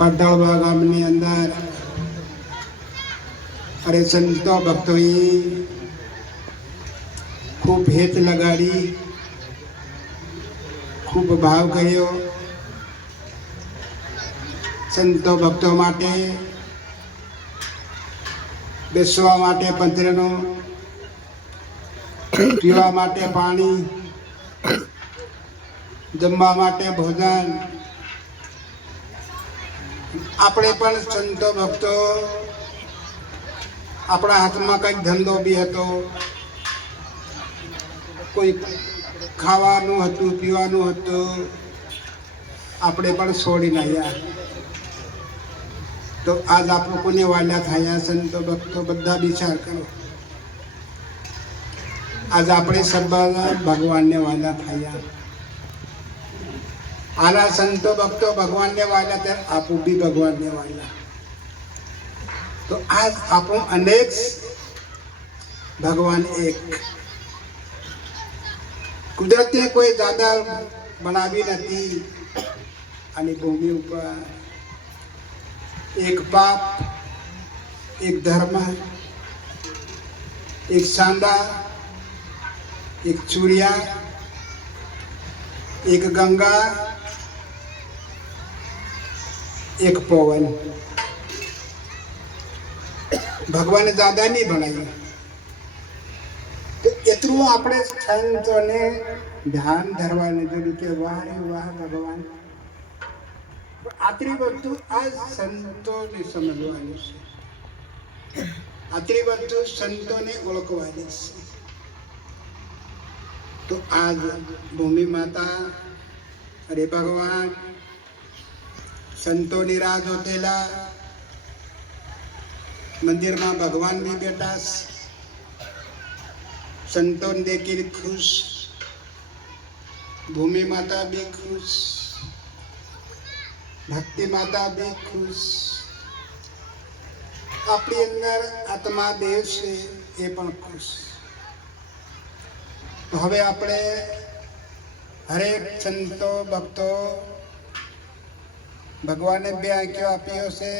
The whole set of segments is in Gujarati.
પાટાળવા ગામની અંદર અરે સંતો ભક્તોએ ખૂબ હેત લગાડી, ખૂબ ભાવ કર્યો. સંતો ભક્તો માટે બેસવા માટે પંથરનો, પીવા માટે પાણી, જમવા માટે ભોજન. આપણે પણ સંતો ભક્તો આપણા હાથમાં કંઈક ધંધો બી હતો, કોઈ ખાવાનું હતું, પીવાનું હતું, આપણે પણ છોડીને આવ્યા. તો આજ આપણે કોને વાલા થયા? સંતો ભક્તો બધા વિચાર કરો. આજ આપણે સબ ભગવાનને વાલા થયા. આના સંતો ભક્તો ભગવાનને વાલા ત્યારે આપણું બી ભગવાનને વાલા. તો આજ આપણું અનેક ભગવાન એક. કુદરતે કોઈ દાદા બનાવી નથી આની ભૂમિ ઉપર. એક પાપ, એક ધર્મ, એક સાંડા, એક ચૂરિયા, એક ગંગા, એક પવન. ભગવાને દાદા નહીં બનાવ્યું. તો એટલું આપણે સંતોને ધ્યાન ધરવાની જરૂર કે વાહ રે વાહ ભગવાન. આટલી વસ્તુ આ સંતોને સમજવાની છે, આટલી વસ્તુ સંતોને ઓળખવાની છે. તો આજ ભૂમિ માતા અરે ભગવાન સંતોની રાહ જોતેલા મંદિરમાં ભગવાન બી બેઠા, સંતોને દેખીને ખુશ, ભૂમિ માતા બી ખુશ, ભક્તિ માતા બી ખુશ. આપણી અંદર આત્મા દેવ છે એ પણ ખુશ. તો હવે આપણે હરેક સંતો ભક્તો ભગવાને બે આંખો આપ્યો છે.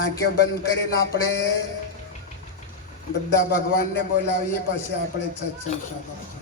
આંખો બંધ કરીને આપણે બધા ભગવાનને બોલાવીએ, પછી આપણે સત્સંગ સાંભળો.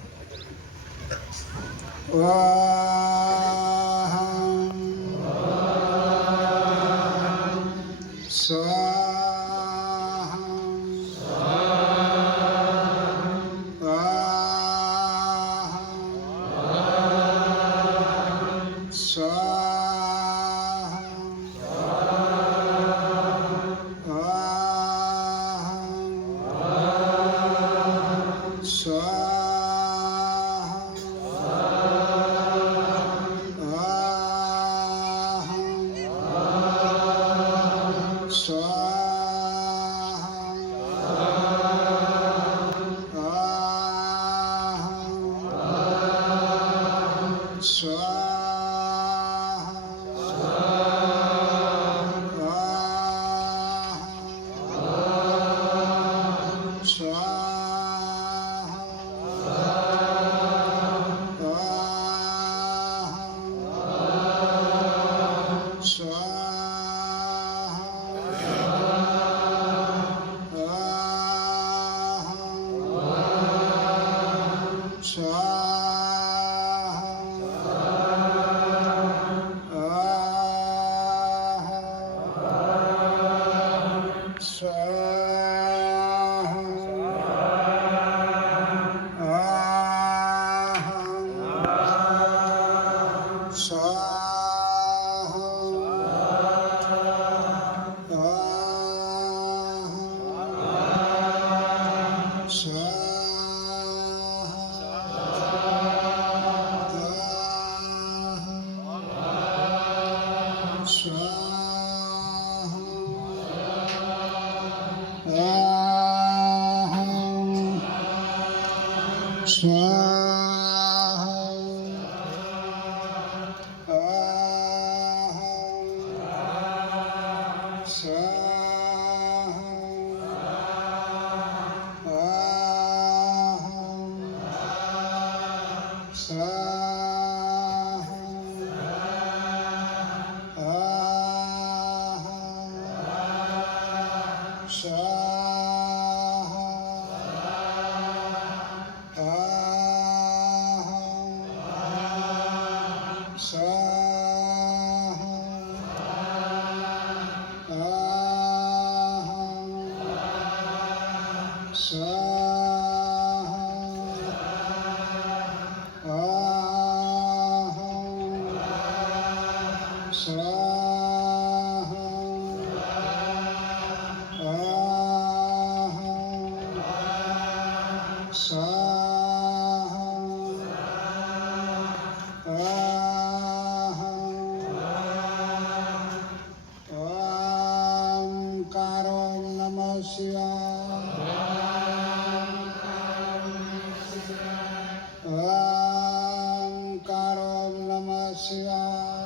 स्वाहा स्वाहा ओंकारो नमः शिवाय ओंकारो नमः शिवाय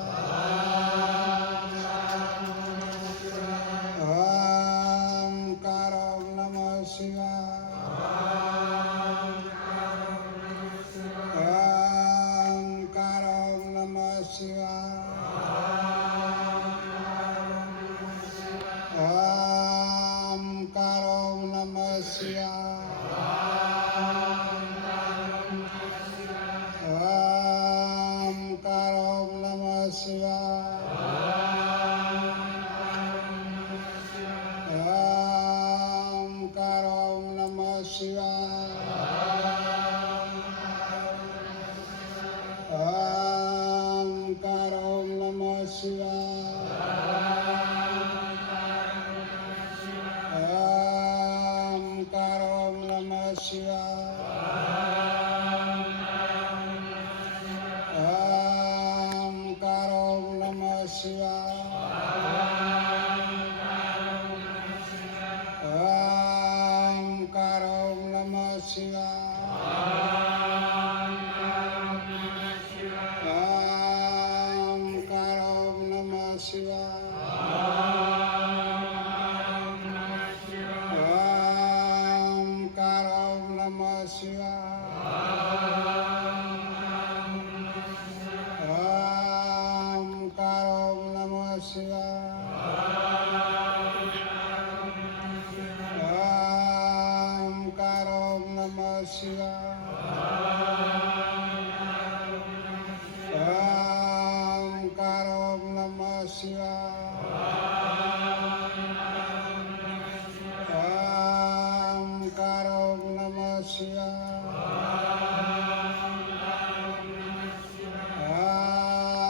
ओंकारो नमः शिवाय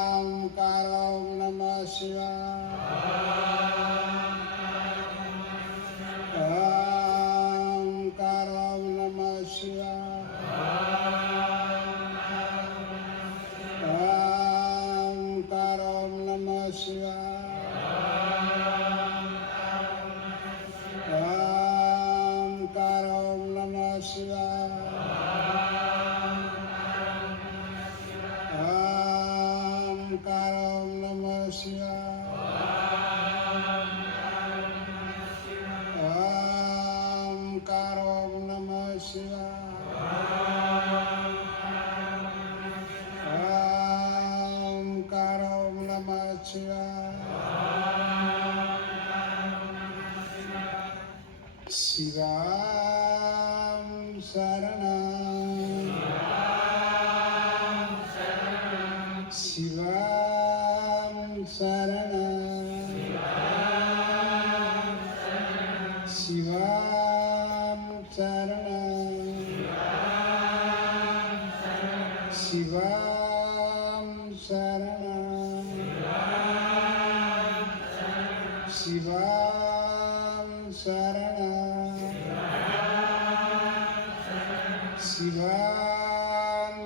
ओंकारो नमः शिवाय ओंकारो नमः शिवाय ओंकारो नमः शिवां शरणं शिवां शरणं शिवां शरणं शिवां शरणं शिवां शरणं शिवां शरणं शिवां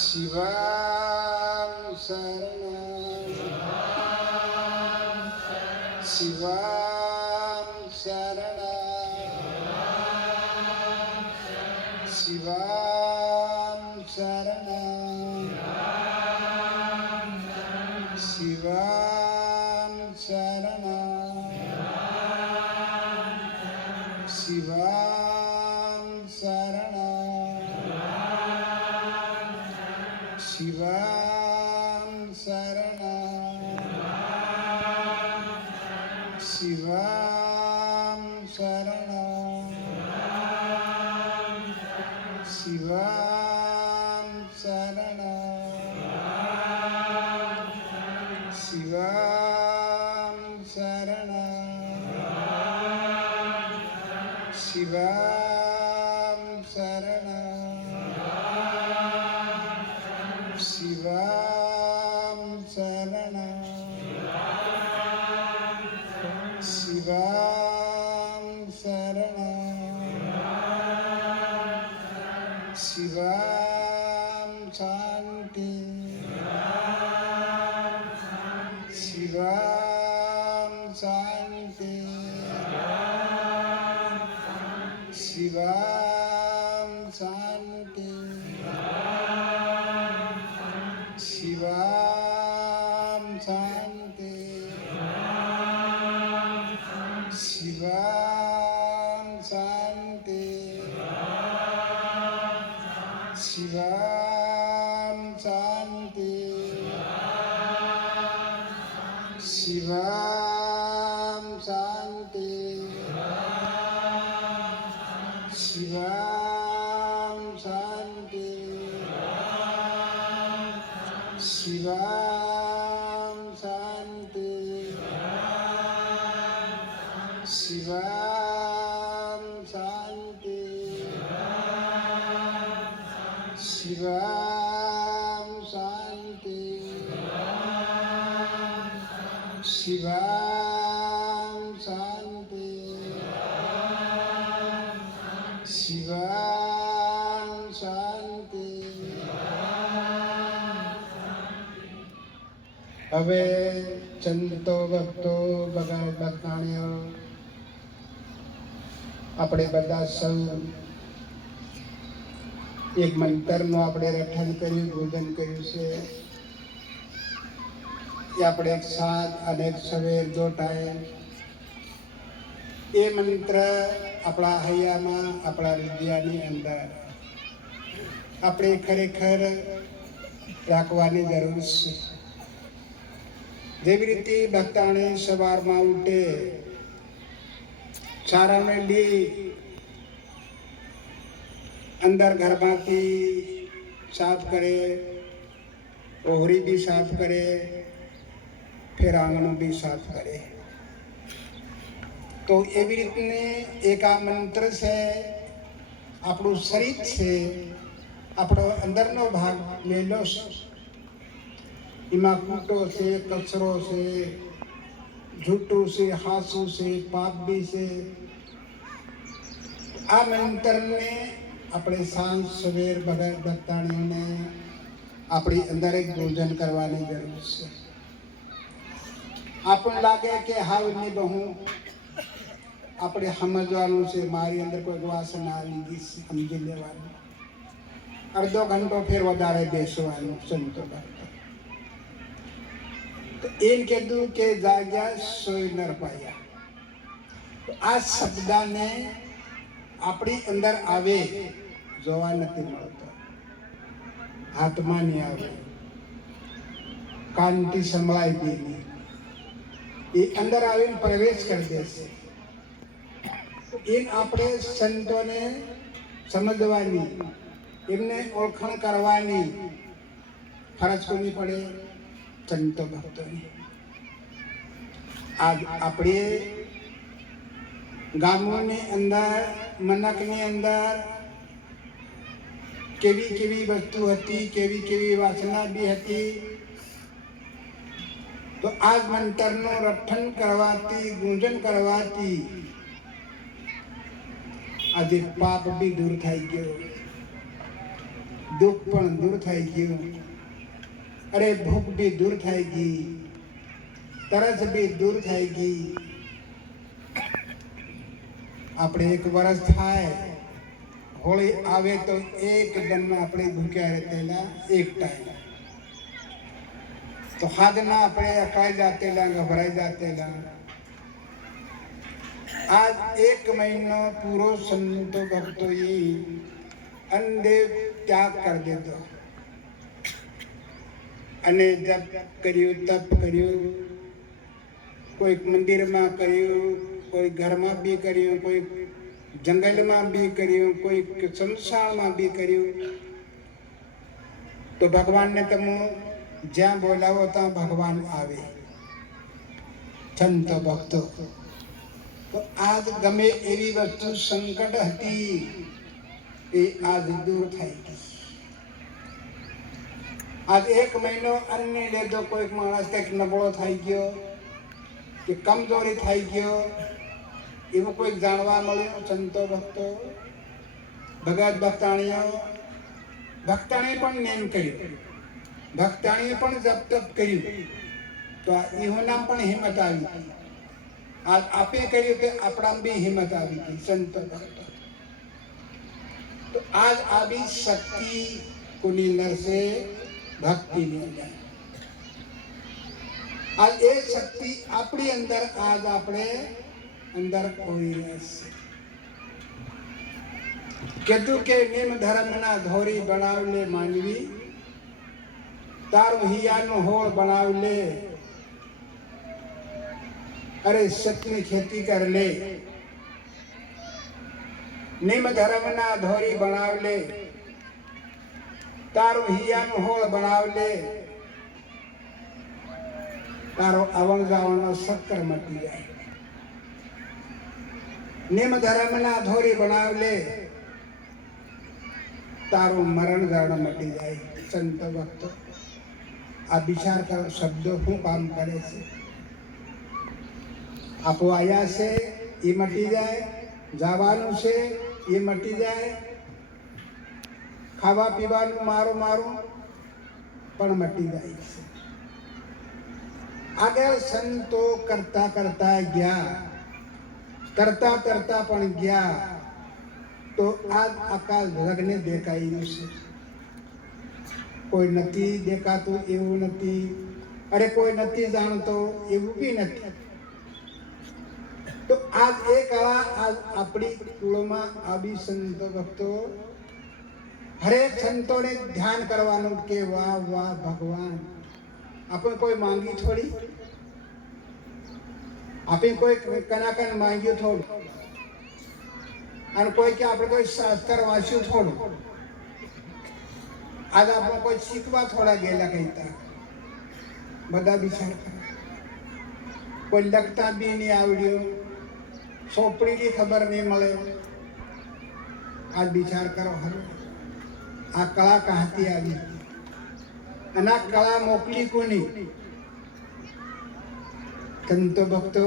शरणं शिवां शरणं शिवां शरणं शिवां शरणं शिवां शरणं शिवां शरणं शिवां शरणं शिवां शरणं शिवां शरणं શાંતિ. શિવામ શાંતિ. શિવામ શાંતિ. શિવામ શાંતિ. શિવામ શાંતિ. શિવામ શાંતિ. શિવામ શાંતિ. શિવામ શાંતિ. શિવામ શાંતિ. શિવામ શાંતિ. શિવામ શાંતિ. શિવામ શાંતિ. શિવામ શાંતિ. હવે સંતો ભક્તો ભગવાણીઓ આપણે બધા સૌ એક મંતરનું આપણે રટણ કર્યું, પૂજન કર્યું છે. એ આપણે એક સાત અને એક સવેર દો ટાઈમ એ મંત્ર આપણા હૈયામાં, આપણા હૃદયની અંદર આપણે ખરેખર રાખવાની જરૂર છે. જેવી રીતે ભક્તાણી સવારમાં ઉઠે, સારાને લી અંદર ઘરમાંથી સાફ કરે, ઓહરી भी साफ करे, फिर आंगणों भी साफ करे. તો એવી રીતને એક આ મંત્ર છે, આપણું શરીર છે, આપણો અંદરનો ભાગ મેલો છે, એમાં કૂટો છે, કચરો છે, જૂઠું છે, હાસું છે, પાપ બી છે. આ મંત્રને આપણે સાંજ સવેર ભક્તાણીઓને આપણી અંદર એક પૂજન કરવાની જરૂર છે. આપણને લાગે કે હાવ નહીં બહુ આપણે સમજવાનું છે, મારી અંદર કોઈ વાસના આવી ગઈ છે, સમજી લેવાનું. અડધો ઘંટો ફેર વધારે બેસવાનું. સંતો ભક્તો તો એમ કીધું કે જાગ્યા સોય નર પાયા. આ શબ્દને આપણી અંદર આવે જોવા નથી મળતો, હાથમાં નહીં આવે, કાનથી સંભળાય બી નહીં. એ અંદર આવીને પ્રવેશ કરી દેશે. એ આપણે સંતોને સમજવાની, એમને ઓળખાણ કરવાની ફરજ કોની પડે? સંતો ભક્તોની. આજ આપણે ગામોની અંદર, મનકની અંદર કેવી કેવી વસ્તુ હતી, કેવી કેવી વાસના બી હતી. તો આ મંત્રનું રટણ કરવાથી, ગુંજન કરવાથી આજે પાપ બી દૂર થઈ ગયો, દુઃખ પણ દૂર થઈ ગયું, અરે ભૂખ બી દૂર થઈ ગઈ, તરસ બી દૂર થઈ ગઈ. આપણે એક વર્ષ થાય, હોળી આવે તો એક દનમાં આપણે ભૂખ્યા રહેલા એક ટાઈમ. તો હાથના આપણે અકાઈ જાતેલા, ગભરાઈ જાતેલા. આજ એક મહિનો પૂરો સંતો ભક્તોએ અન્નદેવ ત્યાગ કરી દીધો અને જપ કર્યું, તપ કર્યું. કોઈ મંદિરમાં કર્યું, કોઈ ઘરમાં બી કર્યું, કોઈ જંગલમાં બી કર્યું, કોઈ સંસારમાં બી કર્યું. તો ભગવાનને તમે જ્યાં બોલાવો ત્યાં ભગવાન આવે. સંતો ભક્તો તો આજ ગમે એવી વસ્તુ સંકટ હતી એ આજ દૂર થઈ ગઈ. આજ એક મહિનો અન્ન લીધો, કોઈક માણસ કંઈક નબળો થઈ ગયો કે કમજોરી થઈ ગયો, એવું કોઈક જાણવા મળ્યું? સંતો ભક્તો, ભગત ભક્તાણીઓ ભક્તાણે પણ નેમ કર્યું, ભક્તાણીએ પણ જપ તપ કર્યું, તો આ ઈહોનામ પણ હિંમત આવી. આજ આપે કર્યું કે આપણામાં બી હિંમત આવી ગઈ સંત ભક્ત. તો આજ આવી શક્તિ કોની અંદર છે? ભક્તિની અંદર. આજ એ શક્તિ આપણી અંદર આજ આપણે અંદર કોઈ રહેશે. કીધું કે નિમ ધર્મના ધોરી બનાવ લે માનવી, તારું હિયાનું હોળ બનાવ લે, અરે સતની ખેતી કર લે. નિમ ધર્મના ધોરી બનાવ લે, તારું હિયાનું હોળ બનાવ લે, તારો આવણ જાવણનો શક્કર મટી જાય. નિમ ધર્મના ધોરી બનાવ લે, તારું મરણ જાણ મટી જાય. સંત ભક્તો આ વિચાર કરો, શબ્દો શું કામ કરે છે? આપો આયા છે એ મટી જાય, જવાનું છે એ મટી જાય, ખાવા પીવાનું મારું મારું પણ મટી જાય છે. આગળ સંતો કરતા કરતા ગયા, કરતા કરતા પણ ગયા, તો આજ આકાશ જગને દેખાયું છે. કોઈ નથી દેખાતું એવું નથી, અરે કોઈ નથી જાણતો એવું બી નથી. તો આજ એ કળા આજ આપણી કુળમાં આવી. સંતો ભક્તો હરેક સંતોને ધ્યાન કરવાનું કે વાહ વાહ ભગવાન, આપણે કોઈ માંગી થોડી, આપણે કોઈ કનાકન માંગ્યું થોડું, અને કોઈ કે આપણે કોઈ શાસ્ત્ર વાંચ્યું થોડું, આજ આપણે કોઈ શીખવા થોડા ગયેલા કહેતા. બધા વિચાર કરે, કોઈ લખતા બી નહીં આવડ્યું, સોપડીની ખબર નહીં મળે. આજ વિચાર કરો, હવે આ કળા કહાથી આવી અને આ કળા મોકલી કોની? સંતો ભક્તો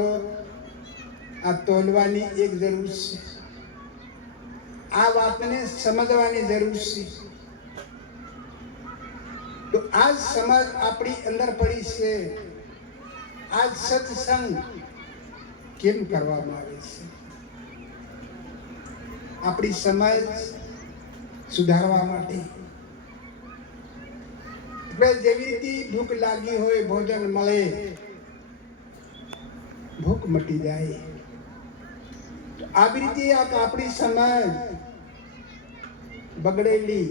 આ તોલવાની એક જરૂર છે, આ વાતને સમજવાની જરૂર છે. તો આ સમજ આપણી અંદર પડી છે. આ સત્સંગ કેમ કરવામાં આવે છે? આપણી સમજ સુધારવા માટે. એટલે જેવી રીતે ભૂખ લાગી હોય, ભોજન મળે, ભૂખ મટી જાય, આવી રીતે આપણી સમજ બગડેલી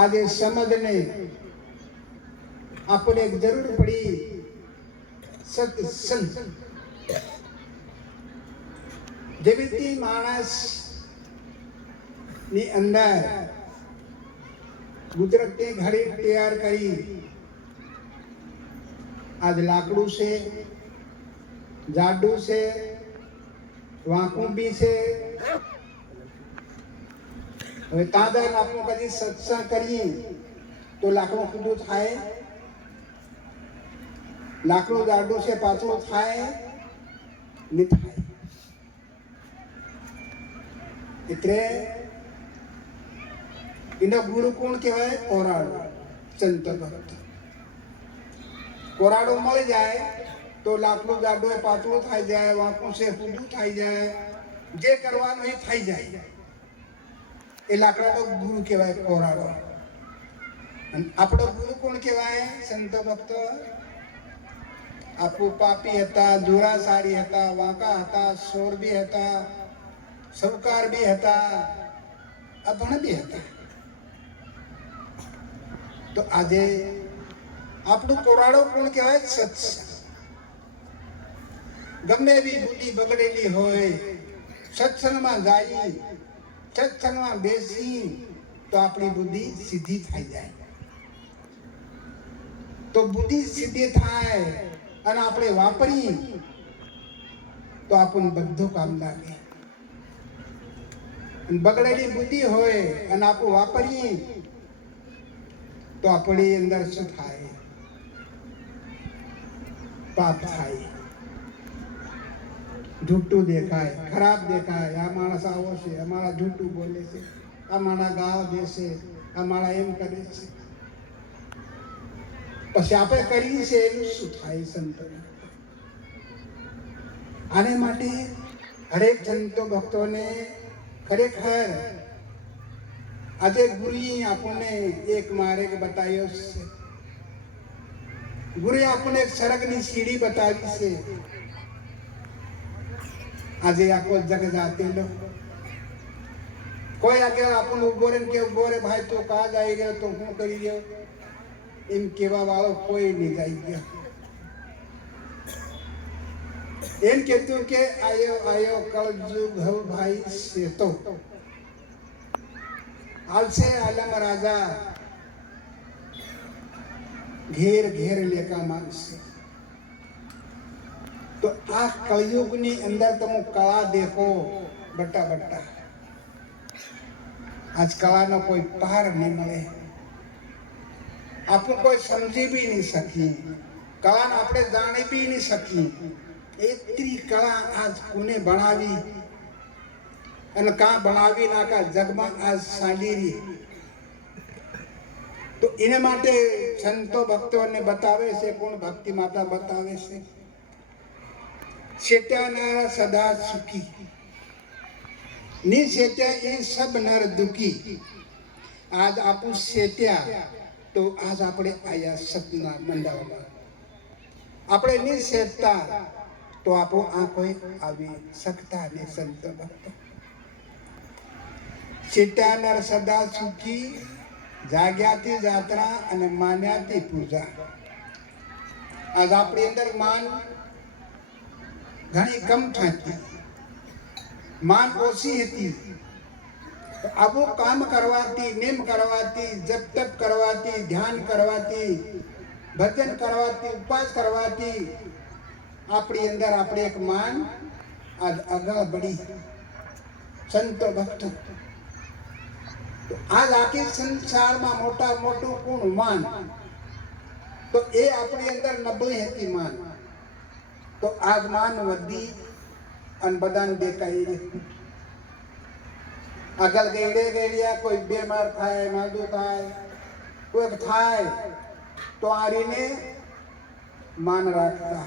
આજે સમજને આપણે જરૂર પડી સત્સંગ. જેવી રીતે માણસ ની અંદર કુદરતની ઘડી તૈયાર કરી, આજ લાકડું છે, જાડું છે, વાંકું બી છે. હવે તાંદર આપણે કદી સત્સંગ કરીએ તો લાકડું કૂદું થાય, લાકડું જાડું છે પાતળું થાય નહીં થાય. એટલે એનો ગુરુ કોણ કહેવાય? કોરાડો. સંત ભક્ત કોરાડો મળી જાય તો લાકડું જાડું એ પાતળું થઈ જાય, વાંકું છે કૂદું થઈ જાય, જે કરવાનું એ થઈ જાય. એ લાકડાનો ગુરુ કહેવાય કોરાડો. અને આપણો ગુરુ કોણ કહેવાય? સંત ભક્ત. આપું પાપી હતા, જોરાસારી હતા, વાંકા હતા, સોર બી હતા, સૌકાર બી હતા, અભણ બી હતા. તો આજે આપણું કોરાડો કોણ કહેવાય? સત્સંગ. ગમે એવી બુદ્ધિ બગડેલી હોય, સત્સંગમાં જાય, સત્સંગમાં બેસી તો આપણી બુદ્ધિ સીધી થઈ જાય. તો બુદ્ધિ સીધી થાય અને આપણે વાપરી તો આપણને બધું કામ લાગે. બગડેલી બુદ્ધિ હોય અને આપણે વાપરીએ તો આપણી અંદર શું થાય? પાપ થાય, જૂઠું દેખાય, ખરાબ દેખાય. આ માણસ આવો છે, અમારા જૂઠું બોલે છે, આ મારા ગાવ દેશે, આ મારા એમ કરે છે, પછી આપણે કરીએ છીએ એનું શું થાય સંતો? આને માટે હરેક સંતો ભક્તોને ખરેખર આજે ગુરુએ આપણને એક માર્ગ બતાવ્યો છે. ગુરુએ આપણને એક સ્વર્ગની સીડી બતાવી છે. આજે આખો જગ જાતેલો કોઈ આગળ આપણને ઉભો રહે કે ઉભો રે ભાઈ તો કા જાય ગયો તો હું કરી ગયો એમ કેવા વાળો કોઈ નહીં જાય ગયો. એમ કહેતું કે આયો આયો કળજુગ હવ ભાઈ સેતો આવશે આલમ રાજા ઘેર ઘેર લેકા માંગશે. તો આ કળયુગની અંદર તમે કળા દેખો બટા બટા. આજ કળાનો કોઈ પાર નહીં મળે. આપણે કોઈ સમજી બી નહીં શકીએ, કળાને આપણે જાણી બી નહીં શકીએ. એટલી કળા આજ કોને ભણાવી અને કાં ભણાવી નાખા જગમાં આજ સાંડી રહી. તો એના માટે સંતો ભક્તોને બતાવે છે. કોણ? ભક્તિ માતા બતાવે છે. સેટ્યાના સદા સુખી ની સેટ્યા એ સબ નર દુખી. આજ આપણું સેટ્યા તો આજ આપણે આયા સતના મંડાવમાં. આપણે ની સેટતા તો આપણો આ કોઈ આવી શકતા નહીં. સંતો ભક્તો સેટ્યા નર સદા સુખી, જાગ્યાથી જાત્રા અને માન્યાથી પૂજા. આજ આપણી અંદર માન ઘણી કમ થતી, માન ઓછી હતી. આવું કામ કરવાથી, નેમ કરવાથી, જપ તપ કરવાથી, ધ્યાન કરવાથી, ભજન કરવાથી, ઉપવાસ કરવાથી આપણી અંદર આપણે એક માન આગળ બળી. સંતો ભક્તો આજ આખી સંસારમાં મોટા મોટું કોણ? માન. તો એ આપણી અંદર નબળી હતી માન. તો આજ માન વધી અને બધાને દેખાય. આગળ ગેડે ગેડિયા કોઈ બેમાર થાય, માંદું થાય, કોઈ થાય તો આરીને માન રાખતા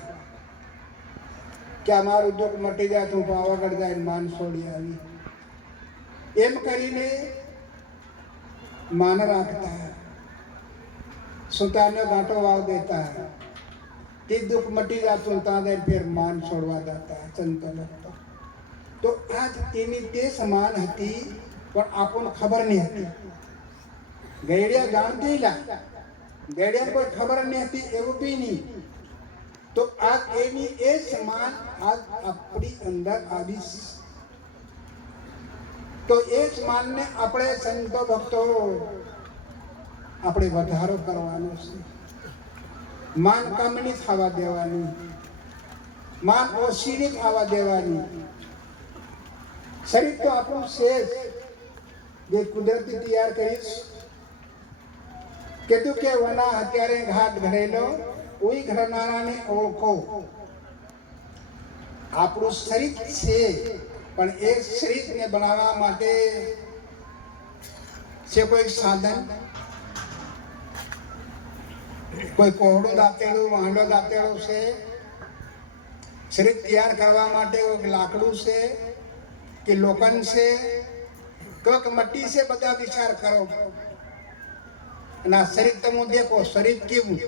કે અમારું દુઃખ મટી જાય તો પાવાગઢ જાય માન છોડી આવી. એમ કરીને માન રાખતા. સુતાને ગાંઠો વાવ દેતા. તે દુઃખ મટી જાતું ત્યાં જાય ફેર માન છોડવા જતા સંતો ભક્તો. તો આજ તેની તે સમાન હતી પણ આપણને ખબર નહીં હતી. ગેડિયા જાણતી ગેડિયા કોઈ ખબર નહીં હતી એવું બી નહીં. તો આજ એની એ સમાન આજ આપણી અંદર આવી. તો એ સમાનને આપણે સંતો ભક્તો આપણે વધારો કરવાનો છે. માન કમ નહીં થવા દેવાની, માન ઓછી નહીં થવા દેવાની. શરીર તો આપણું શેષ જે કુદરતી તૈયાર કરીશ. કીધું કે વના અત્યારે ઘાટ ઘરેલો કોઈ ઘરનારાને ઓળખો. આપણું શરીર છે પણ એ શરીરને બનાવવા માટે છે કોઈ સાધન, કોઈ કોહડો દાંતેલું, વાંડો દાંતેલો છે. શરીર તૈયાર કરવા માટે કોઈ લાકડું છે કે લોખંડ છે, કોઈક મટ્ટી છે. બધા વિચાર કરો. અને આ શરીર તમે દેખો, શરીર કેવું,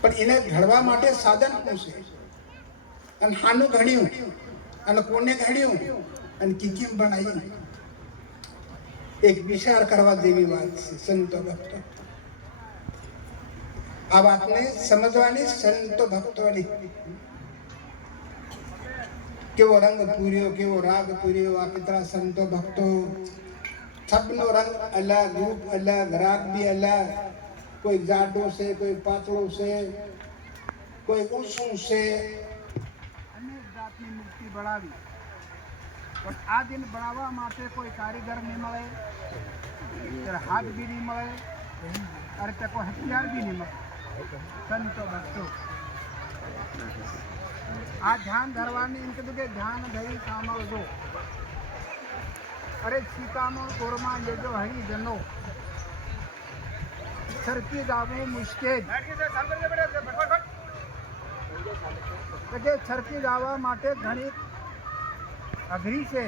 પણ એને ઘડવા માટે સાધન શું છે અને હાનું ઘડ્યું અને કોને ઘડ્યું અને કેમ બનાવ્યું. એક વિચાર કરવા જેવી વાત છે સંતો ભક્તો. આ વાતને સમજવાની સંતો ભક્તોની. કેવો રંગ પૂર્યો, કેવો રાગ પૂર્યો. આ કેટલા સંતો ભક્તો, સબનો રંગ અલગ, રૂપ અલગ, રાગ બી અલગ. કોઈ જાડો છે, કોઈ પાતળો છે, કોઈ ઊંચું છે. અનેક જાતની મૂર્તિ બનાવી પણ આ દિન બનાવવા માટે કોઈ કારીગર નહીં મળે, હાથ બી નહીં મળે, અરે તે કોઈ હથિયાર બી નહીં મળે. સંતો ભક્તો આ ધ્યાન ધરવાની એમ કીધું કે ધ્યાન ધરી સાંભળજો. अरे सीतामो कोरमा ये जो हरिजनो सरकी गावो मुश्किल કે છરકી ગાવા માટે ઘણી અઘરી છે.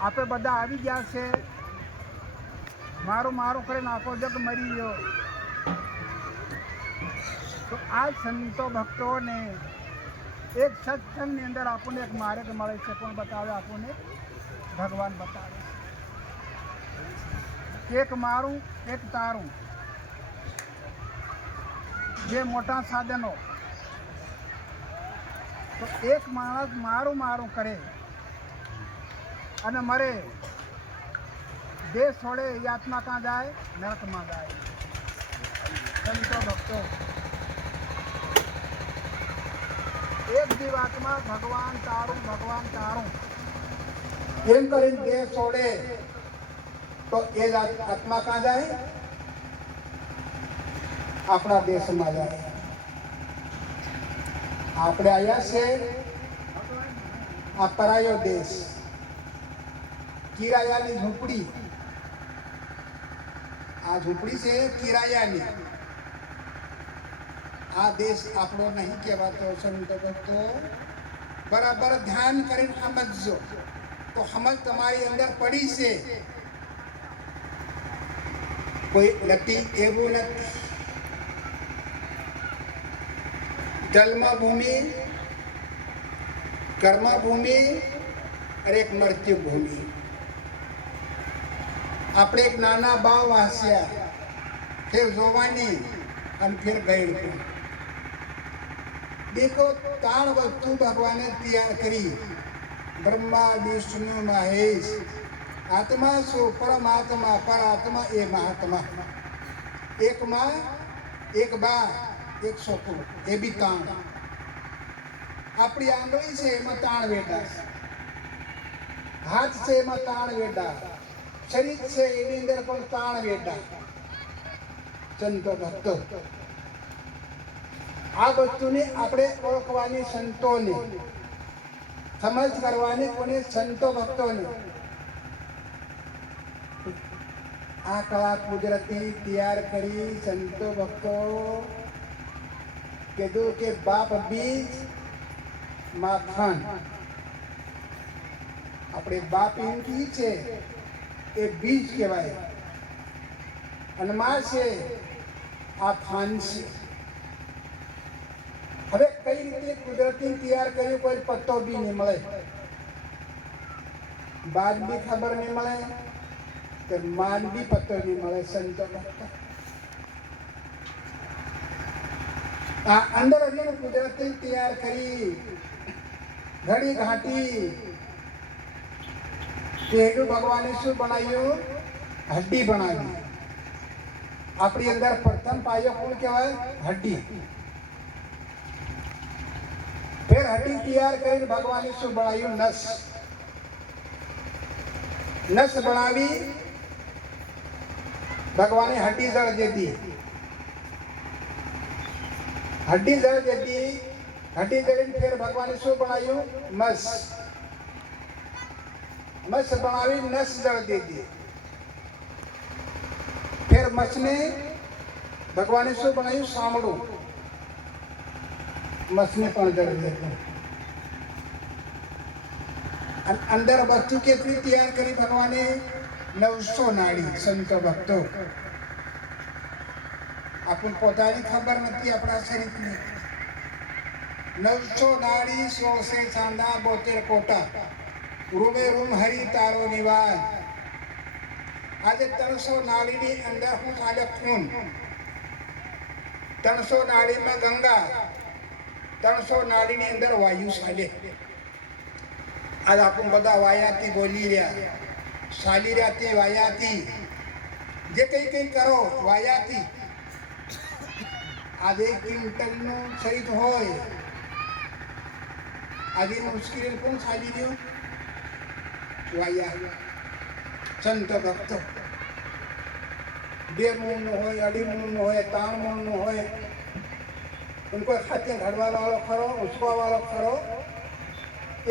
આપણે બધા આવી ગયા છે. મારું મારું કરીને આખો જગ મરી ગયો. તો આ સંતો ભક્તોને એક સત્સંગની અંદર આપણને એક માર્ગ મળે છે. કોણ બતાવે આપણને? ભગવાન બતાવે. એક મારું એક તારું, જે મોટા સાધનો. તો એક માણસ મારું મારું કરે અને મરે, દેહ છોડે, એ આત્મા ક્યાં જાય? નરકમાં જાય. સંતો ભક્તો એક જીવાત્મા ભગવાન તારું ભગવાન તારું એમ કરીને દેહ છોડે તો એ આત્મા ક્યાં જાય? આપણા દેશમાં જાય. આપણે આવ્યા છે આ પરાયો દેશ, કિરાયાની ઝૂંપડી. આ ઝૂંપડી છે કિરાયાની. આ દેશ આપણો નહીં કહેવાતો. સંતો ભક્તો બરાબર ધ્યાન કરીને સમજજો તો સમજ તમારી અંદર પડી છે. કોઈ નથી એવું નથી. જન્મભૂમિ, કર્મભૂમિ અને એક મૃત્યુભૂમિ. આપણે એક નાના ભાવ વાસ્યા, ફેર જોવાની અને ફેર ગઈ. દેખો ત્રણ વસ્તુ ભગવાને તૈયાર કરી. બ્રહ્મા વિષ્ણુ મહેશ. આત્મા શું? પરમાત્મા. પરાત્મા એ મહાત્મા. એક માં, એક બા, એક છોકરો. એ બી તાણ. આપણી આંગળી છે એમાં તાણ વેડા છે. હાથ છે એમાં તાણ વેડા. શરીર છે એની અંદર પણ તાણ વેડા. સંતો ભક્તો આ વસ્તુને આપણે ઓળખવાની, સંતોને સમજ કરવાની. કોને? સંતો ભક્તોને. આ કળા કુદરતી તૈયાર કરી સંતો ભક્તો કીધું કે બાપ બીજ માં ખાન. આપણે બાપ એમ કી છે એ બીજ કહેવાય અને માં છે આ ખાન છે. હવે કઈ રીતે કુદરતી તૈયાર કર્યું? કોઈ પત્તો બી નહીં મળે, બાદ બી ખબર નહીં મળે, તો માન બી પત્તો નહીં મળે. સંતો ભક્તો આ અંદર કુદરતી તૈયાર કરી ઘડી ઘાટી. પેલું ભગવાને શું બનાવ્યું? હડ્ડી બનાવી. આપણી અંદર પ્રથમ પાયો કોણ કહેવાય? હડ્ડી. ફેર હડ્ડી તૈયાર કરીને ભગવાને શું બનાવ્યું? નસ. નસ બનાવી ભગવાને હડ્ડી જળ દીધી. હડ્ડી જળ દીધી. હડ્ડી જળીને ફેર ભગવાને શું બનાવ્યું? મસ. મસ બનાવી નસ જળ દીધી. ફેર મસને ભગવાને શું બનાવ્યું? સાંભળું. મસને પણ જળ દીધું. અંદર વસ્તુ કેટલી તૈયાર કરી ભગવાને? 900 નાડી. સંતો ભક્તો આપણને પોતાની ખબર નથી આપણા શરીરની. 900 નાડી, 100 સે ચાંદા, 72 કોટા. રૂમે રૂમ હરી તારો નિવાસ. આજે 300 નાડીની અંદર શું ચાલે? ખૂન. 300 નાડીમાં ગંગા, 300 નાડીની અંદર વાયુ ચાલે. આજ આપણે બધા વાયાથી બોલી રહ્યા, ચાલી રહ્યાથી વાયાથી, જે કંઈ કરો વાયાથી. આજે ક્વિન્ટલનું શરીર હોય, આજે મુશ્કેલી કોણ ચાલી રહ્યું? વાયા. સંત ભક્તો 2 મૂળનું હોય, 2.5 મૂળનું હોય, 3 મૂળનું હોય. પણ કોઈ ખાતે ઘડવા વાળો ખરો? ઉછવા વાળો ખરો?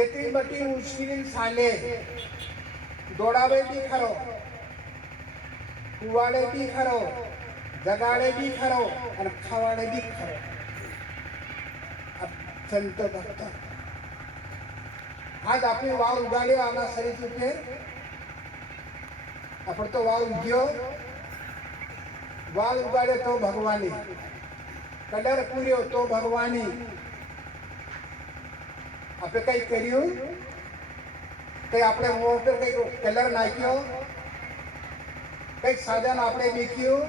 એટલી બધી મુશ્કેલી ચાલે, દોડાવે બી ખરો, કુવાડે બી ખરો, જગાડે બી ખરો અને ખવાડે બી ખરો. સંતો ભક્તો આજ આપણે વાળ ઉગાડ્યો આના શરીર ઉપર, આપણે તો વાળ ઉગ્યો, વાળ ઉગાડ્યો તો ભગવાની, કલર પૂર્યો તો ભગવાની. આપણે કઈ કર્યું, કઈ આપણે મોં પર કઈ કલર નાખ્યો, કઈ સાધન આપણે બીક્યું,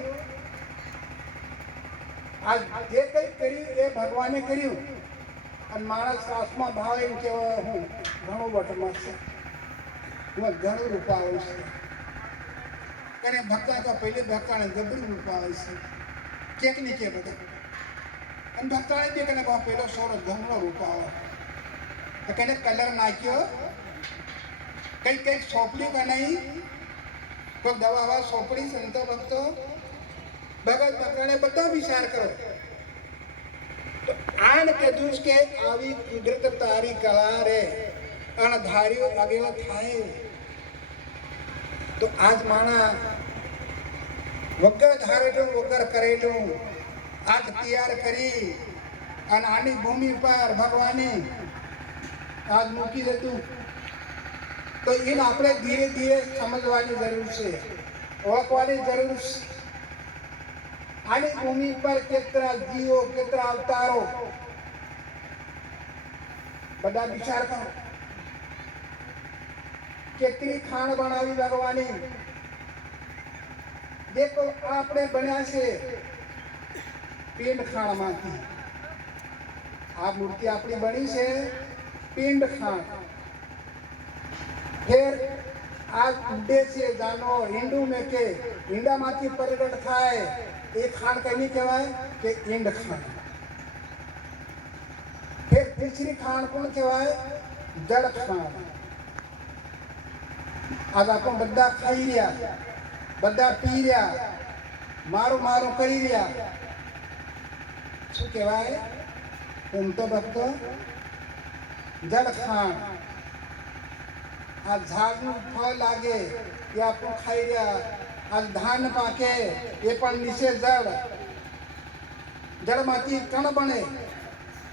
આ જે કઈ કર્યું એ ભગવાને કર્યું. અને માણસ શ્વાસમાં ભાવ એમ કહેવાય હું ઘણું વટમાં છે, હું ઘણું રૂપાવું છે. અને ભક્તા તો પહેલી ભક્તાને જબરું રૂપાવે છે, કેક ની કે બધા. અને ભક્તાને બી કને પેલો સોરો ઘણો રૂપાવો, તો કને કલર નાખ્યો, કઈ કઈ સોંપડી કે નહીં, કોઈ દવા સોંપડી. સંતો ભક્તો ભગત ભક્તાને બધા વિચાર કરો. આન કે દુષ કે આવી કુદરત તારી કળા રે અણધાર્યો આગેવા થાય. તો આજ માણા વગર ધારેલું વગર કરેલું આજ તૈયાર કરી અને આની ભૂમિ પર ભગવાને આજ મૂકી દીધું. તો એને આપણે ધીરે ધીરે સમજવાની જરૂર છે, ઓળખવાની જરૂર છે. આની ભૂમિ પર કેટલા જીવો, કેટલા અવતારો, બધા વિચાર કરો. કેટલી ખાણ બનાવી ભગવાને. દેખો આપણે બન્યા છે પિંડ ખાણમાંથી. આ મૂર્તિ આપણી બની છે પિંડ ખાણ. ફેર આ ઉડે છે જાનો હિંડુ મેં કે હિંડામાંથી પ્રગટ થાય એ ખાણ કઈ કહેવાય કે ઈંડ ખાણ. ફેર તીસરી ખાણ કોણ કહેવાય? જળ ખાણ. આજ આપણે બધા ખાઈ રહ્યા, બધા પી રહ્યા, મારું મારું કરી રહ્યા. શું કહેવાય? સંતો ભક્તો જળ ખાણ. આ ઝાડનું ફળ લાગે એ આપણું ખાઈ રહ્યા. આ ધાન પાકે એ પણ નીચે જળ, જળમાંથી કણ બને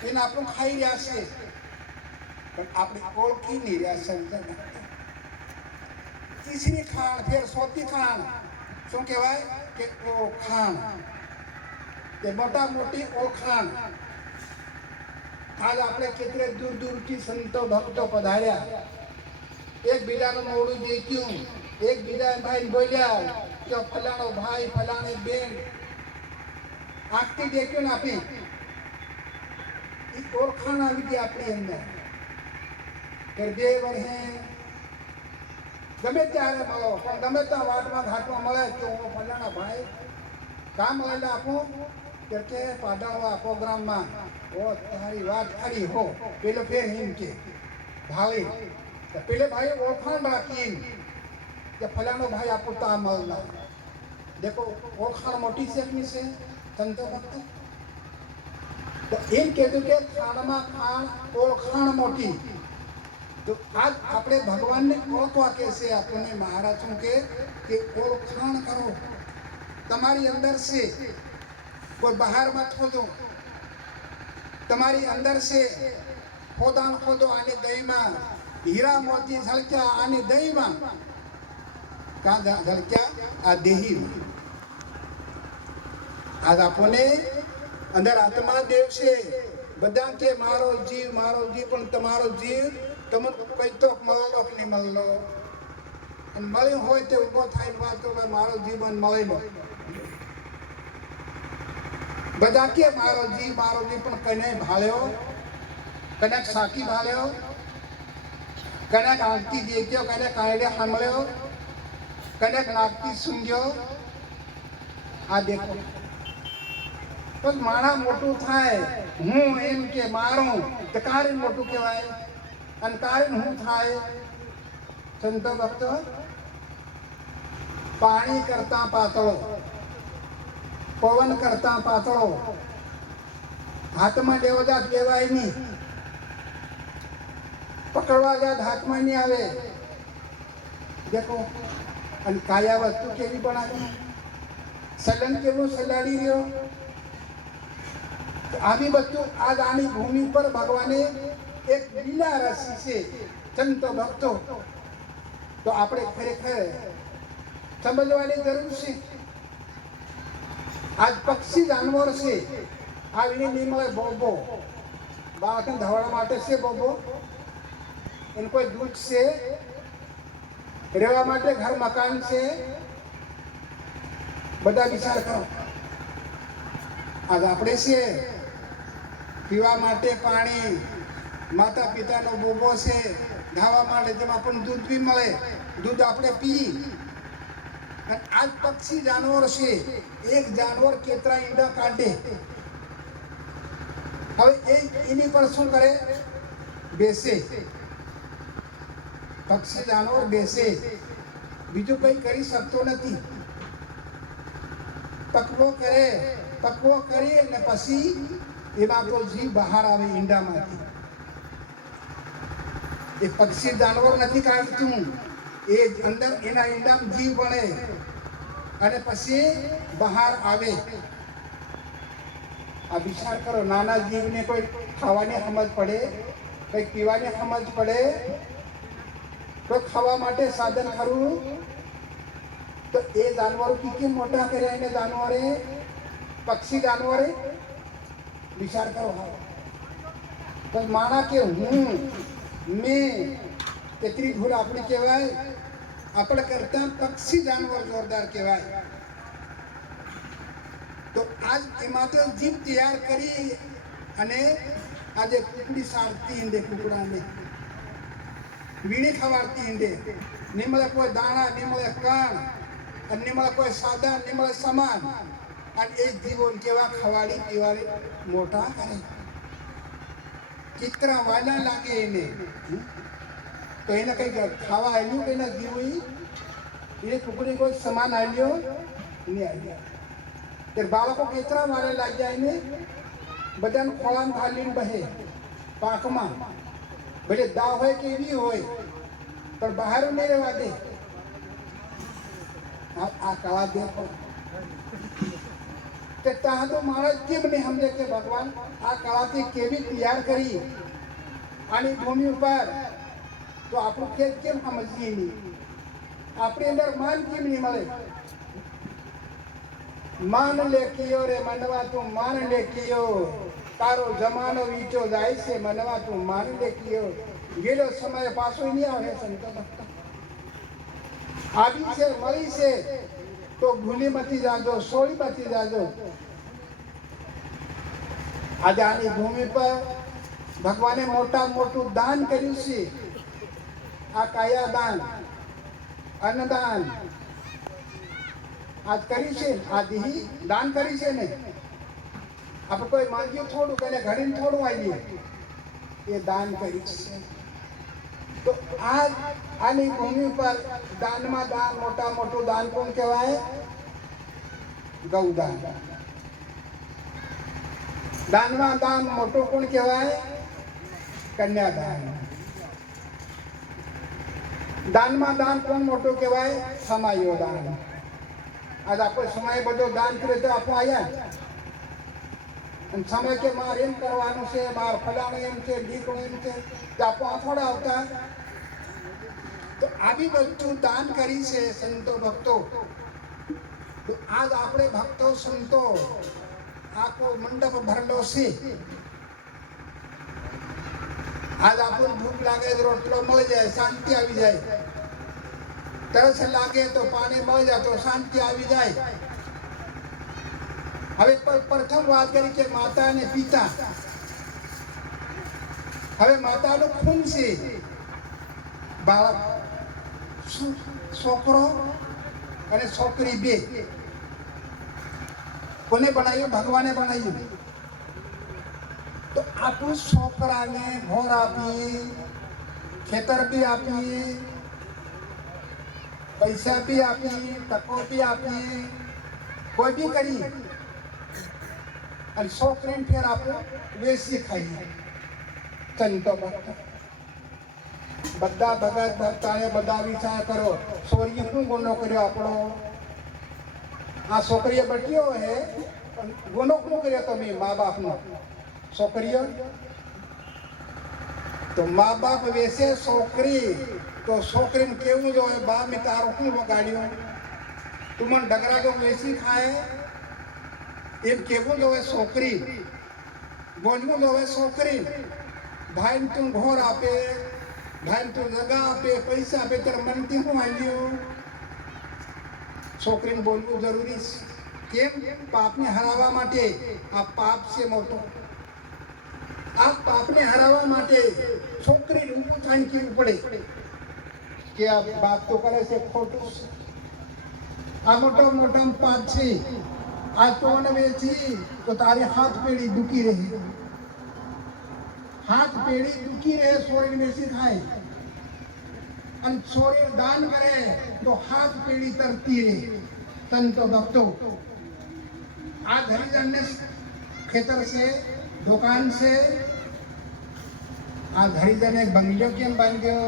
એને આપણું ખાઈ રહ્યા છે, પણ આપણે ઓળખી નહીં રહ્યા છે. તીસરી ખાણ, ફેર ચોથી ખાણ શું કહેવાય કે ઓળખાણ. તે મોટા મોટી ઓળખાણ. આજ આપણે કેટલે દૂર દૂરથી સંતો ભક્તો પધાર્યા. એકબીજાનું મોડું દેખ્યું, એકબીજા ભાઈ બોલ્યા કે ફલાણો ભાઈ ફલાણી બેન આખથી દેખ્યું ને આપી ઓળખાણ આવી ગઈ આપણી અંદર. બે વર્ષે ગમે ત્યારે મળો, પણ ગમે ત્યાં વાટમાં ઘાટમાં મળે તો ફલાણા ભાઈ કામ મળેલા આપું કે પાડાવા પ્રોગ્રામમાં ઓ તારી વાત ખરી હો. પેલો ફેર એમ કે ભાઈ પેલે ભાઈ ઓળખાણ રાખી કે ફલાણો ભાઈ આપો તો આ મળના. દેખો ઓળખાણ મોટી છે એમની છે સંતો ભક્તો. તો એમ કહેતું કે ખાણમાં ખાણ ઓળખાણ મોટી. તો આજ આપણે ભગવાનને ઓળખવા કે છે આપણને મહારાજ શું કે ઓળખાણ કરો. તમારી અંદર છે, કોઈ બહારમાં ખોદો. તમારી અંદર છે, ખોદાણ ખોદો આની દહીંમાં. હીરા મોતી ઝળક્યા આની દહીંમાં. કાં ઝળક્યા? આ દેહીમાં. આજ આપણને અંદર આત્મા દેવ છે. બધા કે મારો જીવ, પણ તમારો જીવ તમને કઈ તો મળેલો કે નહીં મળેલો. અને મળ્યું હોય તે ઉભો થાય વાત તો મારો જીવન મળેલો. બધા કે મારો જીવ પણ કને ભાળ્યો, કને સાકી ભાળ્યો, કને આંખથી દેખ્યો, કને કાયડે સાંભળ્યો, કને નાકથી સૂંઘ્યો. આ દેખો તો માણા મોટું થાય. હું એમ કે મારું તો કારણ મોટું કહેવાય. અને કારણ હું થાય સંતો ભક્તો? પાણી કરતા પાતળો, પવન કરતા પાતળો, હાથમાં દેવદાસ કહેવાય નહીં. पकड़वा गया हाथ में नहीं आवे। देखो અને કાયા વસ્તુ કેવી બનાવી, સલન કેવું સલાડી રહ્યો। તો આવી વસ્તુ આજ આની ભૂમિ પર ભગવાને એક લીલા રસી છે સંતો ભક્તો। તો આપણે ખરેખર સમજવાની જરૂર છે। આજ પક્ષી જાનવર છે, આવીને નહીં મળે બોબો, બાળકને ધવાડવા માટે છે બોબો, એને કોઈ દૂધ છે, રહેવા માટે ઘર મકાન છે, બધા વિચાર કરો। આજ આપણે છે પીવા માટે પાણી, માતા પિતાનો બોબો છે, ધાવા માટે જેમ આપણને દૂધ બી મળે, દૂધ આપણે પી। અને આજ પક્ષી જાનવર છે, એક જાનવર કેટલા ઈંડા કાઢે। હવે એની પર શું કરે? બેસે। પક્ષી જાનવર બેસે, બીજું કંઈ કરી શકતો નથી। પકવો કરે, પકવો કરી ને પછી એમાં તો જીવ બહાર આવે ઈંડામાંથી। એ પક્ષી જાનવર નથી કાઢતું, એ અંદર એના ઈંડામાં જીવ બને અને પછી બહાર આવે। આ વિચાર કરો, નાના જીવને કોઈ ખાવાની સમજ પડે, કંઈક પીવાની સમજ પડે, તો ખાવા માટે સાધન ખરું, તો એ જાનવરો કેમ મોટા કર્યા એને જાનવરે, પક્ષી જાનવરે? વિચાર કરો। તો માના કે હું મેં એટલી ભૂલ આપણી કહેવાય? આપણે કરતા પક્ષી જાનવર જોરદાર કહેવાય। તો આજ એમાં તો જીવ તૈયાર કરી અને આજે કુકડી સારતી ઈંડે, કુકડાને વીણી ખવાડતી ઈંડે, નહીં મળે કોઈ દાણા, નહીં મળે કણ, અને નહીં મળે કોઈ સાધન, નહીં મળે સમાન, અને એ જીવોન કેવા ખવાડી પીવાડી મોટા કરે। ચિત્ર વાલા લાગે એને, તો એને કંઈક ખાવા આવ્યું કે ના જીવ, એને કુકડી કોઈ સમાન આવ્યો નહીં આવ્યો। ત્યારે બાળકો કેટલા વાલે લાગી જાય ને, બધાને ખોળામાં ખાલીને બહે પાકમાં, ભલે દાવ હોય કેવી હોય, પણ બહાર નહીં રહેવા દે। આ કળા દેખો, ત્યાં તો માણસ કેમ નહીં સમજે કે ભગવાન આ કળાથી કેવી તૈયાર કરી આની ભૂમિ ઉપર, તો આપણું ખેત કેમ સમજીએ નહીં? આપણી અંદર માન કેમ નહીં મળે? માન લેખિયો રે મનવા તું માન લેખિયો, તારો જમાનો વીચો જાય છે મનવા તું માન લેખિયો। ગયેલો સમય પાછો નહીં આવે સંતો ભક્તો। આવી છે, મળી છે, તો ભૂલી મતી જાજો, સોળી મતી જાજો। આજે આની ભૂમિ પર ભગવાને મોટા મોટું દાન કર્યું છે। આ કાયા દાન, અન્નદાન आज करी છે, आदि ही दान करी છે ने। आप कोई मांग्યું થોડું કે ઘડીને થોડું આવી, એ દાન કરી છે। તો આજ આની ભૂમિ પર દાનમાં દાન, મોટા મોટું દાન કોણ કહેવાય? ગૌદાન। દાનમાં દાન મોટું કોણ કહેવાય? કન્યાદાન। દાનમાં દાન કોણ મોટું કહેવાય? સમાયોદાન। आज आप समय बड़ो दान करे तो आप आया, समय के मार एम करवानो से, मार फलाणो एम से, ढीकणो एम से, तो आप थोड़ा होता। तो आवी वस्तु दान करी से संतो भक्तो। तो आज आपणे भक्तो संतो आखो मंडप भरलो से। आज आपको भूख लागे तो रोटलो मळ जाए, शांति आवी जाए, तरस लागे तो पानी मळ जाए तो शांति आवी जाए। हवे प्रथम बात करी के माता ने पिता, हवे माता नो खून से बाळक छोकरो अने छोकरी बे कोने बनायो? भगवाने बनायो। तो आपू छोकरा ने घोर आपी, खेतर भी आपी, पैसा भी आपी, टको भी आपी, कोई भी करी, और छोकरी फिर आप वैसी खाई। संतो भक्त બધા ભગત ભક્તાએ બધા વિચાર કરો સોરી શું ગુનો કર્યો આપણો આ છોકરીએ બટ્યો હે પણ ગુનો શું કર્યો તમે મા બાપનો છોકરીઓ તો મા બાપ વેસે છોકરી તો છોકરીને કેવું જોઈએ બા મેં તારું શું વગાડ્યું તું મને ડગરા તો વેસી ખાય એમ કેવું જોઈએ છોકરી બોલવું જોઈએ છોકરી ભાઈને તું ઘોર આપે ભાઈને તું જગા આપે પૈસા આપે ત્યારે મનથી શું આવ્યું છોકરીને બોલવું જરૂરી છે કેમ પાપને હરાવવા માટે આ પાપ છે મોટો આ પાપને હરાવવા માટે છોકરી ઊભું થઈને કેવું પડે કે આ બાપ તો કરે છે ખોટું આ મોટા પાપ છે આ તોને વેચી તો તારી હાથ પેઢી દુખી રહી હાથ પેઢી દુખી રહે સોરી વેચી ખાય અને સોરી દાન કરે તો હાથ પેઢી તરતી રહે સંતો ભક્તો आज हरिजन ने खेतर से दुकान से आज हरिजन एक बंगलो केम बन गयो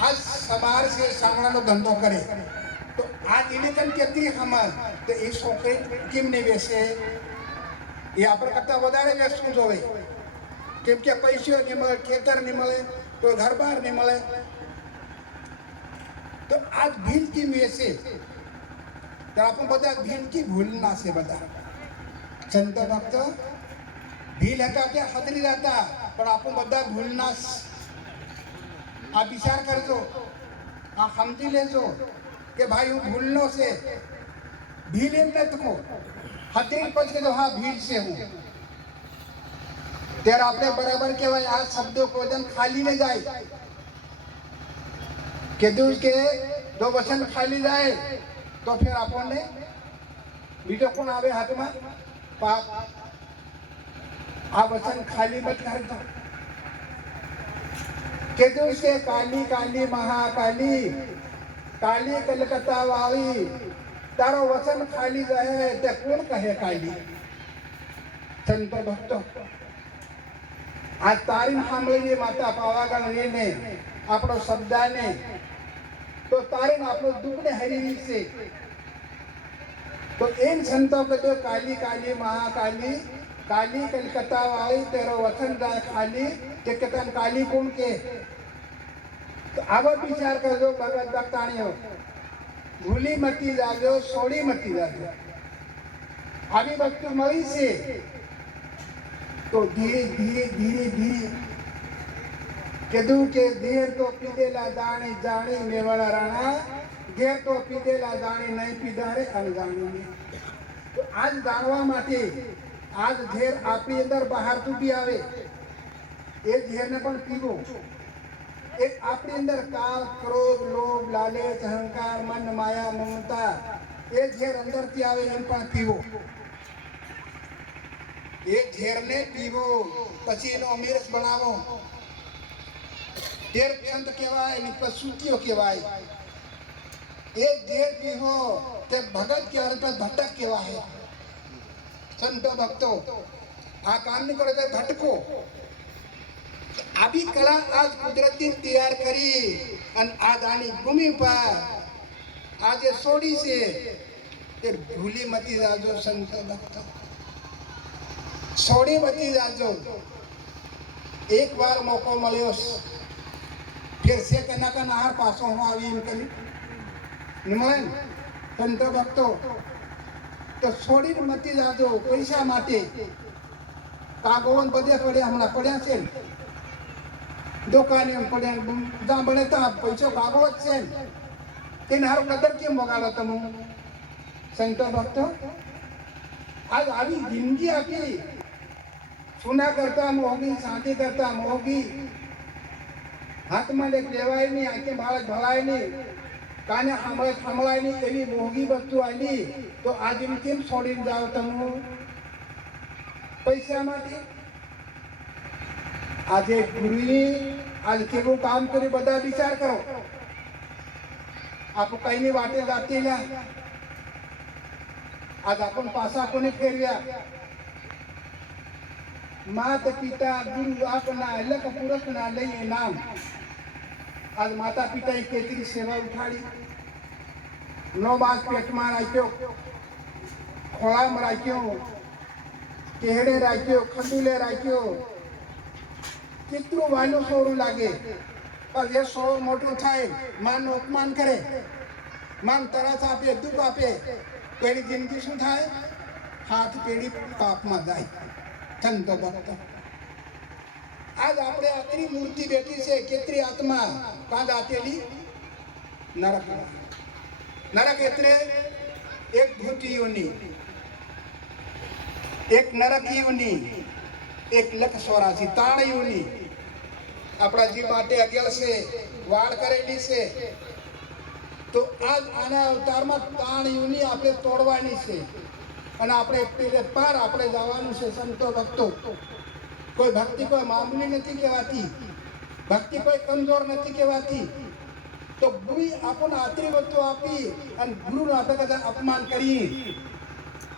आज सवार से सांगड़ा नो धंधो करे तो आज इन्हें कन केतरी हमर तो ई छोकरी केम ने वेसे ये आपन करता વધારે વેચવું જોવે કેમ કે પૈસો નહીં મળે ખેતર નહીં મળે તો ઘર બાર નહીં મળે તો આજ ભીલ કેમ વેસે तर आपण બધા ભીલ की ભૂલના છે બધા સંત ભક્ત ભીલ હતા કે હદરી રહેતા પણ आपण બધા ભૂલના આ વિચાર કરજો આ સમજી લેજો કે ભાઈ હું ભૂલનો છે ભીલ એમ ન તકો હદરી પછી તો હા ભીલ છે હું ત્યારે આપણે બરાબર કહેવાય આ શબ્દો કોદન ખાલી ન જાય કીધું કે જો વચન ખાલી જાય तो फिर आपने बीजो कौन आवे हाथ में पाप आ वचन खाली मत कर दो के से काली काली महाकाली काली कलकत्ता वाली तारो वचन खाली जाए ते कौन कहे काली संत भक्तो आज तारी सांभळीने माता पावागढ़ ने आपणो शब्दाने तो तारीन आपलो दुखने हरी से तो इन संतों के जो काली काली महाकाली काली कलकत्ता वाली तेरो वचन जाए खाली के कतन काली कौन के तो अब विचार कर दो भगत भक्तानियों भूली मती जाजो सोड़ी मती जाजो अभी वक्त मरी से तो धीरे धीरे धीरे धीरे केदू के देर तो पीदेला दाणी जाणी मेवाड़ा राणा घेर तो पीदेला दाणी नहीं पीधारे अनजाणी में तो आज जानवा माटे आज घेर आपनी अंदर बाहर तो भी आवे ये घेर ने पण पीवो एक आपनी अंदर काल क्रोध लोभ लालच अहंकार मन माया ममता ये घेर अंदर थी आवे एम पण पीवो एक घेर ने पीवो पछी एनो अमीरस बनावो देर संत केवाय नि पशुतियो केवाय एक देर पीहो ते भगत के अर्थ भटक केवाय संत भक्तो आ काम नहीं करे भटको अभी कला आज कुदरती तैयार करी अन आज आनी भूमि पर आज सोड़ी से ते भूली मती जाजो संत भक्तो सोड़ी मती जाजो एक बार मौको मळ्यो फिर से कहना का नहर पासों हुआ अभी इनके निमन संत भक्तो तो छोड़ी मती जाजो पैसा माटे कागोवन बदे पड़े हमला पड़े से दुकाने में पड़े जा बने ता पैसा कागोवत से तीन हर कदर के मोगालो तमु संत भक्तो आज अभी जिंदगी आपकी सुना करता मोगी शांति करता मोगी हाथ में एक लेवाय नहीं आंखें बाळक ढोळाय नहीं काने सांभळाय नहीं एवी मोगी वस्तु आली तो आज इन केम छोड़ीने जाओ तमु पैसा माटे आज गुरुनी आज केवुं काम करी बधा विचार करो आप कई नहीं वाटे जाते आज अपन पासा कोने फेरव्या માત પિતા ગુરુ આપના લખ પુરખના લઈએ નામ. આજ માતા પિતાએ કેટલી સેવા ઉઠાડી. 9 માસ પેટમાં રાખ્યો, ખોળામાં રાખ્યો, કેહડે રાખ્યો, ખંડુલે રાખ્યો. કેટલું વાલું સોરું લાગે. પણ એ સો મોટું થાય, માનનું અપમાન કરે, માન તરસ આપે, દુઃખ આપે, તો એની જિંદગી શું થાય? હાથ પેઢી પાપમાં જાય. સંતો ભક્તો, આજ આપણે આટલી મૂર્તિ બેઠી છે, કેટલી આત્મા કાંદ આપેલી નરક. નરક એટલે એક ભૂતિઓની, એક નરકીઓની, 1,84,000 તાળીઓની. આપણા જીવ માટે અગેલ છે, વાળ કરેલી છે. તો આજ આના અવતારમાં તાળીઓની આપણે તોડવાની છે અને આપણે પેલે પાર આપણે જવાનું છે. સંતો ભક્તો, કોઈ ભક્તિ કોઈ મામૂલી નથી કહેવાતી, ભક્તિ કોઈ કમજોર નથી કહેવાતી. તો ગુરુ આપણને આતરી વસ્તુ આપી અને ગુરુનું આપણે કદાચ અપમાન કરી,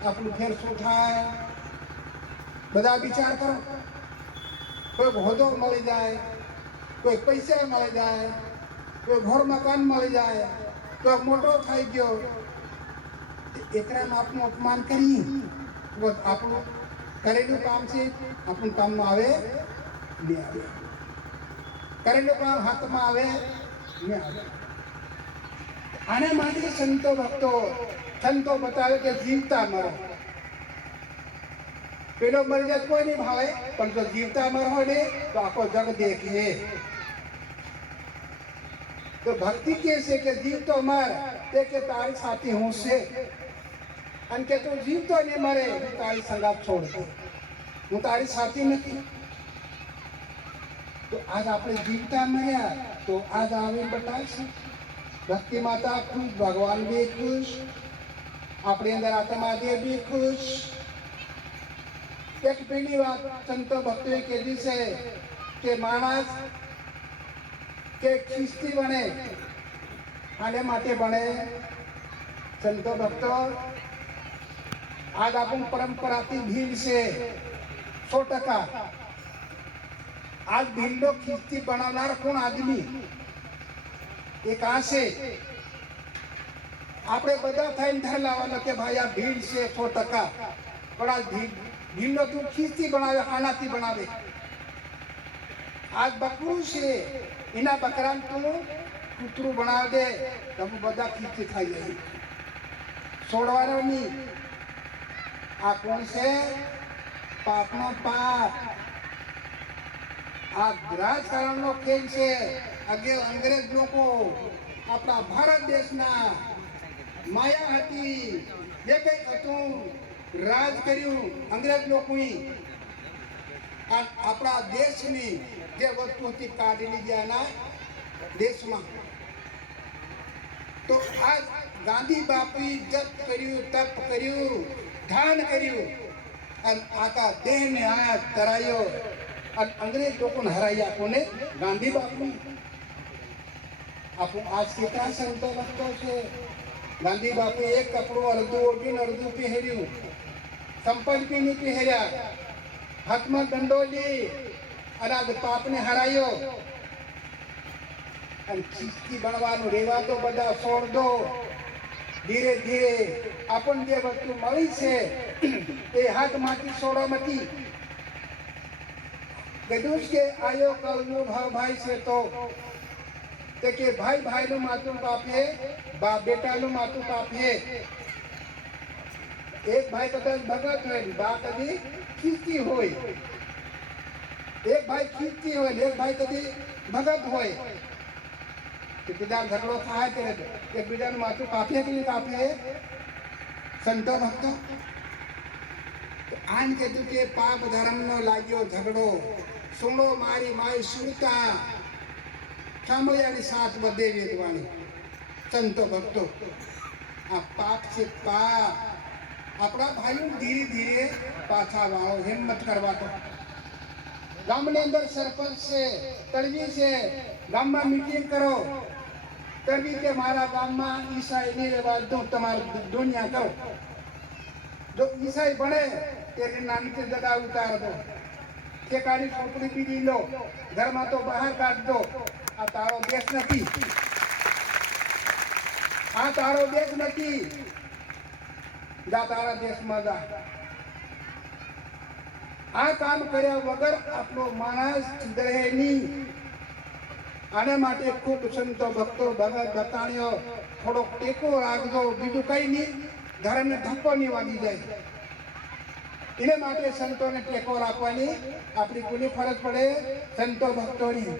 આપણું ફેર શું થાય? બધા વિચાર કરો. કોઈ હોદ્દો મળી જાય, કોઈ પૈસા મળી જાય, કોઈ ઘર મકાન મળી જાય, કોઈ મોટો થઈ ગયો, એકરામાં આપણું અપમાન કરી. આપણું કરેલું કામ છે, આપણું કામમાં આવે નહીં આવે. કરેલું કામ હાથમાં આવે નહીં આવે. આના માટે સંતો સંતો બતાવે કે જીવતા મરો. પેલો મરી જાય કોઈ નહીં ભાવે, પણ જો જીવતા મર હોય ને તો આખો જગ દેખે. તો ભક્તિ કે છે કે જીવતો મર, તે કે તારી સાથી હું છે. અને કે તું જીવતો ને મરે, હું તારી સંગાત છોડ દઉં, હું તારી સાથી નથી. તો આજ આપણે જીવતા મર્યા તો આજ આવે બતાવશે. ભક્તિ માતા ખુશ, ભગવાન બી ખુશ, આપણી અંદર આત્મા બી ખુશ. એક પેલી વાત સંતો ભક્તોએ કીધી છે કે માણસ કે ખિસ્તી બને, આને માટે બને. સંતો ભક્તો, આજ આપણું પરંપરાથી ભીલ છે 100%. આજ ભીલનો ખિસ્તી બનાવનાર કોણ આદમી? એક આ છે. આપણે બધા થઈને ધર લાવવાનો કે ભાઈ આ ભીલ છે 100%. પણ આ ભીલનો તું ખિસ્તી બનાવે, આનાથી બનાવે. આજ બકરું છે, એના બકરાને તું કૂતરું બનાવી દે, તમે બધા ખિસ્તી ખાઈ જાય. છોડવાનો નહીં. આ કોણ છે? પાપનો પાપ. આ રાજકારણનો ખેલ છે. અંગ્રેજ લોકો આપણા ભારત દેશના માયા હતી, જે કંઈક હતું, રાજ કર્યું અંગ્રેજ લોકોએ. આપણા દેશની જે વસ્તુ હતી કાઢી લીધી એના દેશમાં. તો આ ગાંધી બાપુએ જપ કર્યું, તપ કર્યું, ધ્યાન કર્યું અને આખા દેહને આ કરાયો અને અંગ્રેજ લોકોને હરાયા. કોને? ગાંધી બાપુ. આપણું આજ કેટલા સંતો ભક્તો છે. ગાંધી બાપુએ એક કપડું અડધું ઓઢીને અડધું પહેર્યું, સંપલ બી નહીં પહેર્યા, હાથમાં દંડો લી અને આ પાપને હરાયો. અને ખિસ્તી બનવાનું રહેવા તો બધા છોડ દો. ધીરે ધીરે આપણને જે વસ્તુ મળી છે એ હાથમાંથી છોડવામાંથી કીધું કે આયો કલનો ભાવ ભાઈ છે. તો તે કે ભાઈ ભાઈનું માથું કાપે, બાપ બેટાનું માથું કાપે. એક ભાઈ કદાચ ભગત હોય, બા કદી ખીચતી હોય. એક ભાઈ ખીચતી હોય, એક ભાઈ કદી ભગત હોય. બીજા ઝઘડો થાય ત્યારે એકબીજાનું માથું કાપે કે નહીં કાપે? સંતો ભક્તો, આન કીધું કે પાપ ધર્મનો લાગ્યો ઝઘડો, સુણો મારી માય સુરતા, સાંભળ્યાની સાથ બધે વેદવાણી. સંતો ભક્તો, આ પાપ છે પાપ. આપણા ભાઈઓ ધીરે ધીરે પાછા વાળો, હિંમત કરવા તો. ગામની અંદર સરપંચ છે, તળવી છે, ગામમાં મીટિંગ કરો. તળવી કે મારા ગામમાં ઈસાઈ નહીં રહેવા દઉં, તમારે દુનિયા કરો. જો ઈસાઈ ભણે ત્યારે નાની જગા ઉતાર દો. ટેકાની ચોપડી પીડી લો, ઘરમાં તો બહાર કાઢ દો. આ તારો દેશ નથી, આ તારો દેશ નથી. જા તારા દેશમાં જા. આ કામ કર્યા વગર આપણો માણસ રહે નહીં. આને માટે ખૂબ સંતો ભક્તો ભગત બતાણ્યો થોડોક ટેકો રાખજો, બીજું કઈ નહીં, ધર્મને ધક્કો નહીં વાગી જાય. એને માટે સંતોને ટેકો રાખવાની આપણી કોની ફરજ પડે? સંતો ભક્તોની.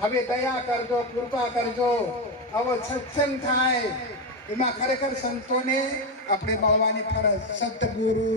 હવે દયા કરજો, કૃપા કરજો. આવો સત્સંગ થાય એમાં ખરેખર સંતોને આપણે મળવાની ફરજ. સતગુરુ